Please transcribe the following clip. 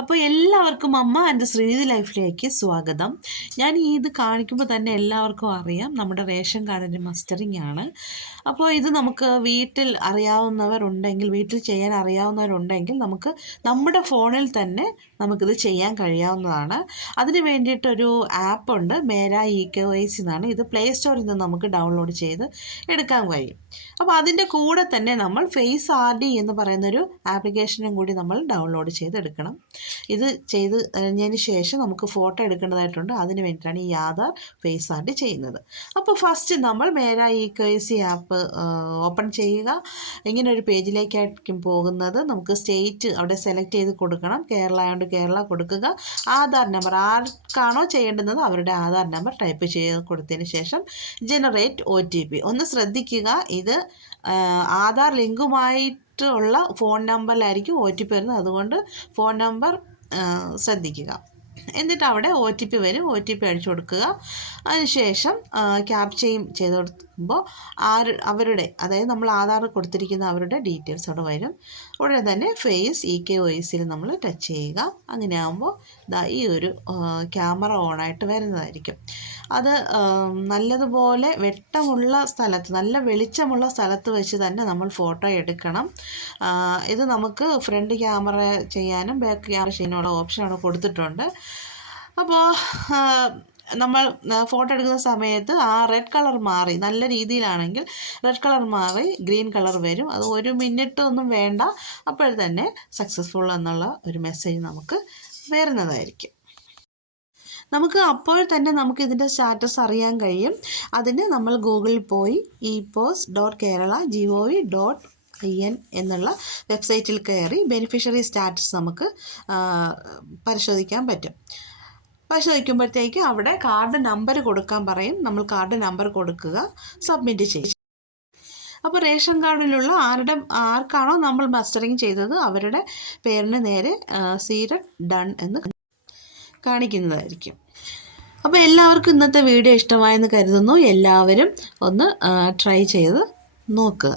അപ്പോൾ എല്ലാവർക്കും അമ്മ ആൻഡ് ശ്രീതി ലൈഫിലേക്ക് സ്വാഗതം. ഞാൻ ഇത് കാണിക്കുമ്പോൾ തന്നെ എല്ലാവർക്കും അറിയാം നമ്മുടെ റേഷൻ കാർഡിൻ്റെ മസ്റ്ററിങ് ആണ്. അപ്പോൾ ഇത് നമുക്ക് വീട്ടിൽ അറിയാവുന്നവരുണ്ടെങ്കിൽ, വീട്ടിൽ ചെയ്യാൻ അറിയാവുന്നവരുണ്ടെങ്കിൽ നമുക്ക് നമ്മുടെ ഫോണിൽ തന്നെ നമുക്കിത് ചെയ്യാൻ കഴിയാവുന്നതാണ്. അതിന് വേണ്ടിയിട്ടൊരു ആപ്പുണ്ട്, മേരാ EKYC എന്നാണ്. ഇത് പ്ലേ സ്റ്റോറിൽ നിന്ന് നമുക്ക് ഡൗൺലോഡ് ചെയ്ത് എടുക്കാൻ കഴിയും. അപ്പോൾ അതിൻ്റെ കൂടെ തന്നെ നമ്മൾ ഫേസ് RD എന്ന് പറയുന്നൊരു ആപ്ലിക്കേഷനും കൂടി നമ്മൾ ഡൗൺലോഡ് ചെയ്തെടുക്കണം. ഇത് ചെയ്ത് കഴിഞ്ഞതിന് ശേഷം നമുക്ക് ഫോട്ടോ എടുക്കേണ്ടതായിട്ടുണ്ട്. അതിന് വേണ്ടിയിട്ടാണ് ഈ ആധാർ ഫേസ് RD ചെയ്യുന്നത്. അപ്പോൾ ഫസ്റ്റ് നമ്മൾ മേരാ EKYC ആപ്പ് ഓപ്പൺ ചെയ്യുക. ഇങ്ങനെ ഒരു പേജിലേക്കായിരിക്കും പോകുന്നത്. നമുക്ക് സ്റ്റേറ്റ് അവിടെ സെലക്ട് ചെയ്ത് കൊടുക്കണം. കേരള ആയതുകൊണ്ട് കേരള കൊടുക്കുക. ആധാർ നമ്പർ ആർക്കാണോ ചെയ്യേണ്ടുന്നത് അവരുടെ ആധാർ നമ്പർ ടൈപ്പ് ചെയ്ത് കൊടുത്തതിന് ശേഷം ജനറേറ്റ് OTP. ഒന്ന് ശ്രദ്ധിക്കുക, ഇത് ആധാർ ലിങ്കുമായിട്ടുള്ള ഫോൺ നമ്പറിലായിരിക്കും OTP വരുന്നത്. അതുകൊണ്ട് ഫോൺ നമ്പർ ശ്രദ്ധിക്കുക. എന്നിട്ട് അവിടെ OTP വരും. OTP അടിച്ചു കൊടുക്കുക. അതിനുശേഷം ക്യാപ്ചയും ചെയ്ത് കൊടുക്കുമ്പോൾ അവരുടെ, അതായത് നമ്മൾ ആധാർ കൊടുത്തിരിക്കുന്ന അവരുടെ ഡീറ്റെയിൽസ് അവിടെ വരും. ഉടനെ തന്നെ ഫേസ് EKYCയിൽ നമ്മൾ ടച്ച് ചെയ്യുക. അങ്ങനെ ആകുമ്പോൾ ഈ ഒരു ക്യാമറ ഓണായിട്ട് വരുന്നതായിരിക്കും. അത് നല്ലതുപോലെ വെട്ടമുള്ള സ്ഥലത്ത്, നല്ല വെളിച്ചമുള്ള സ്ഥലത്ത് വെച്ച് തന്നെ നമ്മൾ ഫോട്ടോ എടുക്കണം. ഇത് നമുക്ക് ഫ്രണ്ട് ക്യാമറ ചെയ്യാനും ബാക്ക് ക്യാമറ ചെയ്യാനുള്ള ഓപ്ഷൻ അവിടെ കൊടുത്തിട്ടുണ്ട്. അപ്പോൾ നമ്മൾ ഫോട്ടോ എടുക്കുന്ന സമയത്ത് ആ റെഡ് കളർ മാറി, നല്ല രീതിയിലാണെങ്കിൽ റെഡ് കളർ മാറി ഗ്രീൻ കളർ വരും. അത് 1 മിനിറ്റ് ഒന്നും വേണ്ട, അപ്പോൾ തന്നെ സക്സസ്ഫുൾ എന്നുള്ള ഒരു മെസ്സേജ് നമുക്ക് വരുന്നതായിരിക്കും. നമുക്ക് അപ്പോൾ തന്നെ നമുക്ക് ഇതിൻ്റെ സ്റ്റാറ്റസ് അറിയാൻ കഴിയും. അതിന് നമ്മൾ ഗൂഗിളിൽ പോയി epos.kerala.gov.in എന്നുള്ള വെബ്സൈറ്റിൽ കയറി ബെനിഫിഷ്യറി സ്റ്റാറ്റസ് നമുക്ക് പരിശോധിക്കാൻ പറ്റും. പരിശോധിക്കുമ്പോഴത്തേക്ക് അവിടെ കാർഡ് നമ്പർ കൊടുക്കാൻ പറയും. നമ്മൾ കാർഡ് നമ്പർ കൊടുക്കുക, സബ്മിറ്റ് ചെയ്യും. അപ്പോൾ റേഷൻ കാർഡിലുള്ള ആർക്കാണോ നമ്മൾ മസ്റ്ററിങ് ചെയ്തത് അവരുടെ പേരിന് നേരെ സീരഡ് ഡൺ എന്ന് കാണിക്കുന്നതായിരിക്കും. അപ്പോൾ എല്ലാവർക്കും ഇന്നത്തെ വീഡിയോ ഇഷ്ടമായെന്ന് കരുതുന്നു. എല്ലാവരും ഒന്ന് ട്രൈ ചെയ്ത് നോക്കുക.